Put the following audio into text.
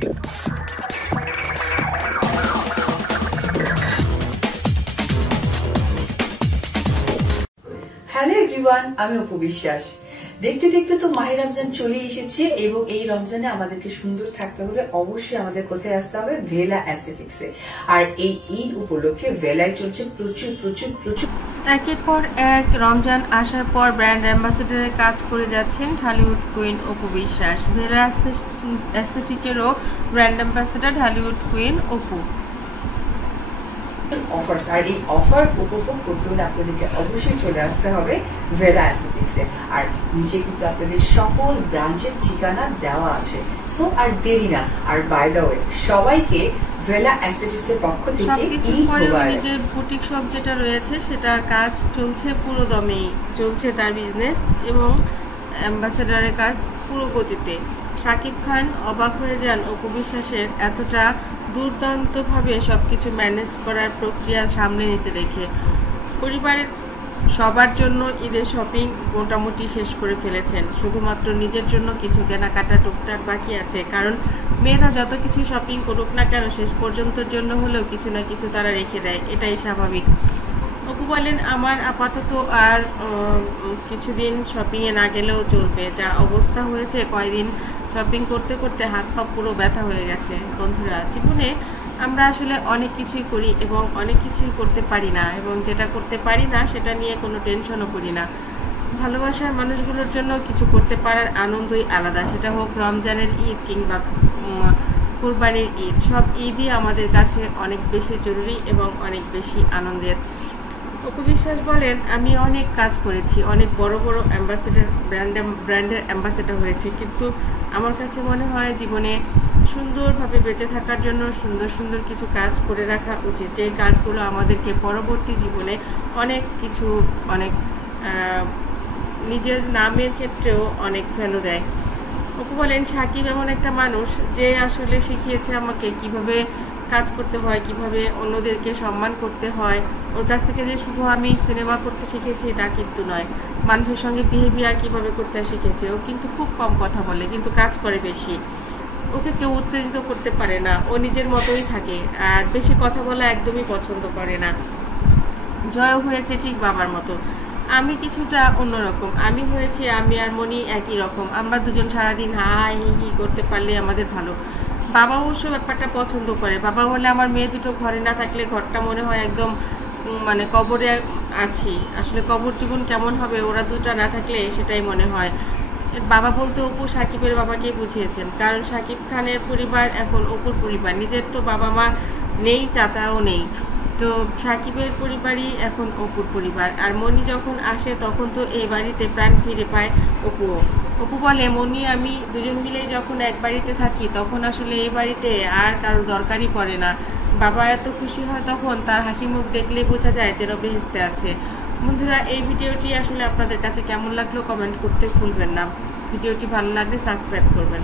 Hello everyone, আমি অপু বিশ্বাস। দেখতে দেখতে তো মাহে রমজান চলে এসেছে এবং এই রমজানে আমাদেরকে সুন্দর থাকতে হলে অবশ্যই আমাদের কোথায় আসতে হবে? ভেলা অ্যাস্থেটিক্সে। আর এই ঈদ উপলক্ষে ভেলায় চলছে প্রচুর প্রচুর প্রচুর একের পর এক রমজান আসার পর ব্র্যান্ড অ্যাম্বাসেডারের কাজ করে যাচ্ছেন ঢালিউড কুইন অপু বিশ্বাস। ভেলা অ্যাস্থেটিকেরও brand ambassador Dhallywood queen Apu. Offers, আর এই অফার উপভোগ করতে হলে আপনাদেরকে অবশ্যই চলে আসতে হবে ভেলা অ্যাস্থেটিক্সে। আর নিচে কিন্তু আপনাদের সকল ব্রাঞ্চের ঠিকানা দেওয়া আছে। সো আর দেরি না। আর বাই দ্য ওয়ে, সবাইকে ভেলা অ্যাস্থেটিক্সের পক্ষ থেকে নিজের বুটিক শপ যেটা রয়েছে সেটার কাজ চলছে পুরো দমেই, চলছে তার বিজনেস এবং অ্যাম্বাসেডারের কাজ পুরো গতিতে। শাকিব খান অবাক হয়ে যান অপু বিশ্বাসের এতটা দুর্দান্তভাবে সবকিছু ম্যানেজ করার প্রক্রিয়া সামনে নিতে দেখে। পরিবারের সবার জন্য ঈদের শপিং মোটামুটি শেষ করে ফেলেছেন, শুধুমাত্র নিজের জন্য কিছু কেনাকাটা টুকটাক বাকি আছে। কারণ মেয়েরা যত কিছু শপিং করুক না কেন, শেষ পর্যন্তর জন্য হলেও কিছু না কিছু তারা রেখে দেয়, এটাই স্বাভাবিক। অপু বলেন, আমার আপাতত আর কিছুদিন শপিংয়ে না গেলেও চলবে। যা অবস্থা হয়েছে, কয়দিন শপিং করতে করতে হাত পা পুরো ব্যথা হয়ে গেছে। বন্ধুরা, জীবনে আমরা আসলে অনেক কিছুই করি এবং অনেক কিছুই করতে পারি না, এবং যেটা করতে পারি না সেটা নিয়ে কোনো টেনশনও করি না। ভালোবাসার মানুষগুলোর জন্য কিছু করতে পারার আনন্দই আলাদা, সেটা হোক রমজানের ঈদ কিংবা কুরবানির ঈদ। সব ঈদই আমাদের কাছে অনেক বেশি জরুরি এবং অনেক বেশি আনন্দের। অপু বিশ্বাস বলেন, আমি অনেক কাজ করেছি, অনেক বড় বড় অ্যাম্বাসেডার ব্র্যান্ডের অ্যাম্বাসেডার হয়েছে, কিন্তু আমার কাছে মনে হয় জীবনে সুন্দরভাবে বেঁচে থাকার জন্য সুন্দর সুন্দর কিছু কাজ করে রাখা উচিত, যে কাজগুলো আমাদেরকে পরবর্তী জীবনে অনেক কিছু, অনেক নিজের নামের ক্ষেত্রেও অনেক ভ্যালু দেয়। অপু বলেন, সাকিব এমন একটা মানুষ যে আসলে শিখিয়েছে আমাকে কিভাবে কাজ করতে হয়, কিভাবে অন্যদেরকে সম্মান করতে হয়। ওর কাছ থেকে যে শুধু আমি সিনেমা করতে শিখেছি তা কিন্তু নয়, মানুষের সঙ্গে বিহেভিয়ার কিভাবে করতে শিখেছে। ও কিন্তু খুব কম কথা বলে, কিন্তু কাজ করে বেশি। ওকে কেউ উত্তেজিত করতে পারে না, ও নিজের মতোই থাকে, আর বেশি কথা বলা একদমই পছন্দ করে না। জয় হয়েছে ঠিক বাবার মতো, আমি কিছুটা অন্যরকম। আমি হয়েছি, আমি আর মনি একই রকম, আমরা দুজন সারাদিন হাই হি করতে পারলে আমাদের ভালো। বাবা অবশ্য ব্যাপারটা পছন্দ করে। বাবা বলে, আমার মেয়ে দুটো ঘরে না থাকলে ঘরটা মনে হয় একদম মানে কবরে আছি। আসলে কবর জীবন কেমন হবে ওরা দুটা না থাকলে, সেটাই মনে হয়। বাবা বলতে অপু সাকিবের বাবাকে বুঝিয়েছেন, কারণ সাকিব খানের পরিবার এখন অপুর পরিবার, নিজের তো বাবা মা নেই, চাচাও নেই, তো সাকিবের পরিবারই এখন অপুর পরিবার। আর মনি যখন আসে তখন তো এই বাড়িতে প্রাণ ফিরে পায় অপুও। অপু বলে, মনি আমি দুজন মিলেই যখন এক বাড়িতে থাকি তখন আসলে এই বাড়িতে আর কারোর দরকারই পড়ে না। বাবা এত খুশি হয় তখন, তার হাসি মুখ দেখলে বোঝা যায় যেন বেহেশতে আছে। বন্ধুরা, এই ভিডিওটি আসলে আপনাদের কাছে কেমন লাগলো কমেন্ট করতে ভুলবেন না। ভিডিওটি ভালো লাগলে সাবস্ক্রাইব করবেন।